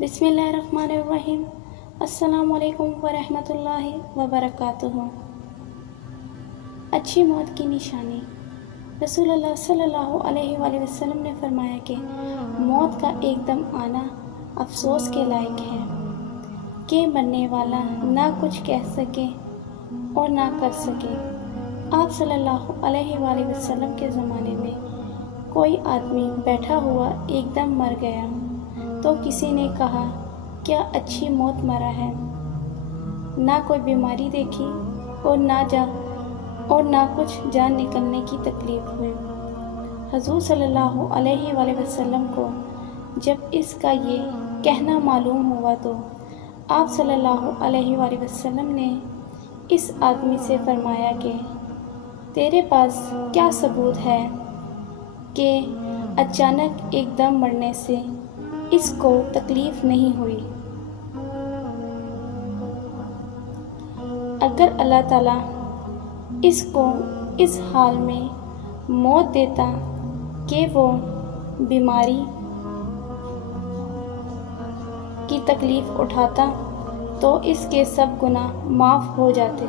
بسم اللہ الرحمن الرحیم۔ السلام علیکم ورحمۃ اللہ وبرکاتہ۔ اچھی موت کی نشانی۔ رسول اللہ صلی اللہ علیہ وآلہ وسلم نے فرمایا کہ موت کا ایک دم آنا افسوس کے لائق ہے کہ مرنے والا نہ کچھ کہہ سکے اور نہ کر سکے۔ آپ صلی اللہ علیہ وآلہ وسلم کے زمانے میں کوئی آدمی بیٹھا ہوا ایک دم مر گیا تو کسی نے کہا کیا اچھی موت مرا ہے، نہ کوئی بیماری دیکھی اور نہ کچھ جان نکلنے کی تکلیف ہوئی۔ حضور صلی اللہ علیہ وآلہ وسلم کو جب اس کا یہ کہنا معلوم ہوا تو آپ صلی اللہ علیہ وآلہ وسلم نے اس آدمی سے فرمایا کہ تیرے پاس کیا ثبوت ہے کہ اچانک ایک دم مرنے سے اس کو تکلیف نہیں ہوئی؟ اگر اللہ تعالیٰ اس کو اس حال میں موت دیتا کہ وہ بیماری کی تکلیف اٹھاتا تو اس کے سب گناہ معاف ہو جاتے۔